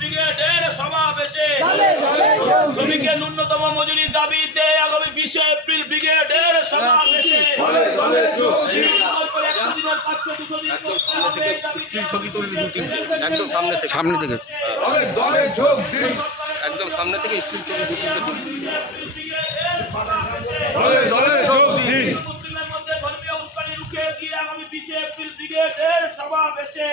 ব্রিগেডের সমাবেশে। শ্রমিকের ন্যূনতম মজুরির দাবিতে আগামী বিশে এপ্রিল ব্রিগেডের সমাবেশে। এই প্রকল্পের একশো দিনের কাজকে দুশো দিন করতে হবে, এই দাবিতে আগামী 20 এপ্রিল একদম সামনে থেকে। একদম সামনে থেকে স্কুল থেকে দু তিনটে দলে দলে যোগ দিন। মুসলিমের মধ্যে ধর্মীয় উস্কানি রুখে দিয়ে আগামী বিশে এপ্রিল ব্রিগেডের সমাবেশে।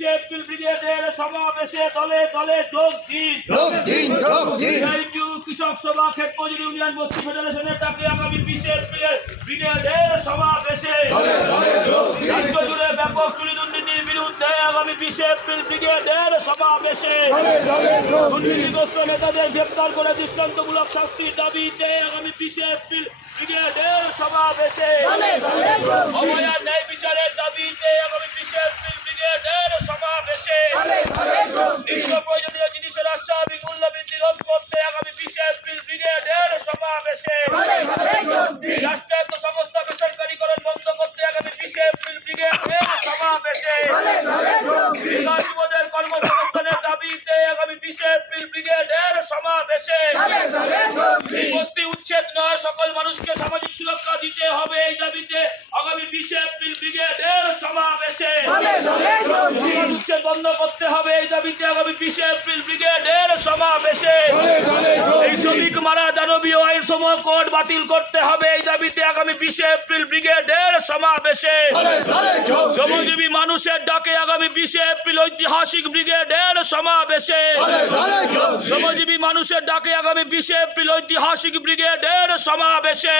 আগামী এপ্রিল ব্রিগেডের সমাবেশে দলে দলে যোগ দিন। যোগ দিন যোগ দিন। সিআইটিউ কৃষক সভা ক্ষেত ইউনিয়ন বস্তি ফেডারেশনের ডাকে আগামী বিশে এপ্রিল ব্রিগেডের সমাবেশে। দলে দলে যোগ দিন। রাজ্য জুড়ে ব্যাপক চুরি দুর্নীতির বিরুদ্ধে আগামী বিশে এপ্রিল ব্রিগেডের সমাবেশে। দলে দলে যোগ দিন। দুর্নীতিগ্রস্ত নেতাদের গ্রেপ্তার করে দৃষ্টান্তমূলক শাস্তির দাবিতে আগামী বিশে এপ্রিল ব্রিগেডের সমাবেশে। অবয়ার ন্যায় সমাবেশে বস্তি উচ্ছেদ নয় সকল মানুষকে সামাজিক সুরক্ষা দিতে হবে এই দাবিতে আগামী বিশে এপ্রিল ব্রিগেডের সমাবেশে। উচ্ছেদ বন্ধ করতে হবে এই দাবিতে আগামী বিশে সমূহ কোর্ট বাতিল করতে হবে। এই দাবিতে আগামী বিশে এপ্রিল ব্রিগেডের সমাবেশে শ্রমজীবী মানুষের ডাকে আগামী বিশে এপ্রিল ঐতিহাসিক ব্রিগেডের সমাবেশে। শ্রমজীবী মানুষের ডাকে আগামী বিশে এপ্রিল ঐতিহাসিক ব্রিগেডের সমাবেশে।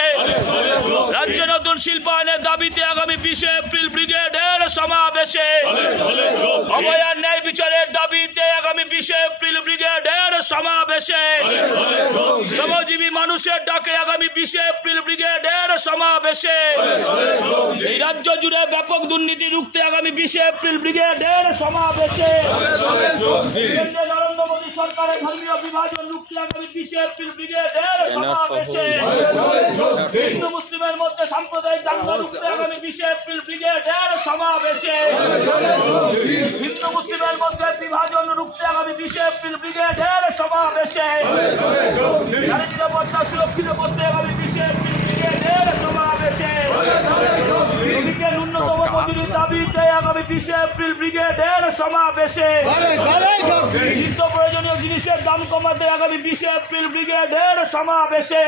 রাজ্য নতুন শিল্পায়নের দাবিতে আগামী বিশে এপ্রিল ব্রিগেডের সমাবেশে। বিচারের দাবিতে আগামী বিশে এপ্রিল ব্রিগেডের সমাবেশে। শ্রমজীবী মানুষের ডাকে আগামী বিশে এপ্রিল ব্রিগেডের সমাবেশে। এই রাজ্য জুড়ে ব্যাপক দুর্নীতি রুখতে আগামী বিশে এপ্রিল ব্রিগেডের সমাবেশে দলে যোগ দিন কেন্দ্রে নরেন্দ্র মোদী সরকারের ধর্মীয় বিভাজন রুখতে আগামী বিশে এপ্রিল ব্রিগেডের সমাবেশে হিন্দু মুসলিমের মধ্যে সাম্প্রদায়িক দাঙ্গা রুখতে আগামী বিশে এপ্রিল ব্রিগেডের সমাবেশে হিন্দু মুসলিমের মধ্যে বিভাজন রুখতে আগামী বিশে এপ্রিল ব্রিগেডের সমাবেশে নারী নিরাপত্তা সুরক্ষিত করতে আগামী বিশে এপ্রিল ব্রিগেডের সমাবেশে দাবিতে আগামী বিশে এপ্রিল ব্রিগেডের সমাবেশে নিত্য প্রয়োজনীয় জিনিসের দাম কমাতে আগামী বিশে এপ্রিল ব্রিগেডের সমাবেশে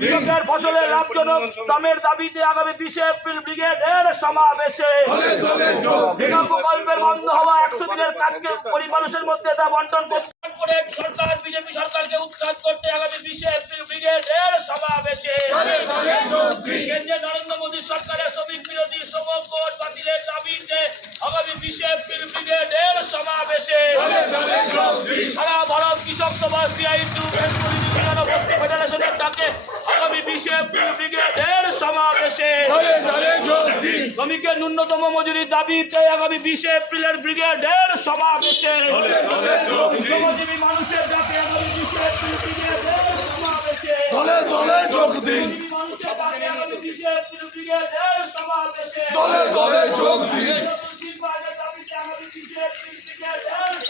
কৃষকের ফসলের লাভজনক দামের দাবিতে আগামী বিশে এপ্রিল ব্রিগেডের সমাবেশে প্রকল্পের বন্ধ হওয়া একশো দিনের কাজকে গরিব মানুষের মধ্যে তা বন্টন করতে করে সরকার বিজেপি সরকারকে উৎখাত করতে আগামী বিশে এপ্রিল ব্রিগেডের সমাবেশে সারা ভারত কৃষক সভা সিআইটু ফেডারেশনের ডাকে আগামী বিশে সমাবেশে। শ্রমিকের ন্যূনতম মজুরির দাবিতে আগামী বিশে এপ্রিলের বিশে এপ্রিল ব্রিগেডের সমাবেশে। ব্রিগেডের সমাবেশে। দলে দলে যোগ দিন আগামী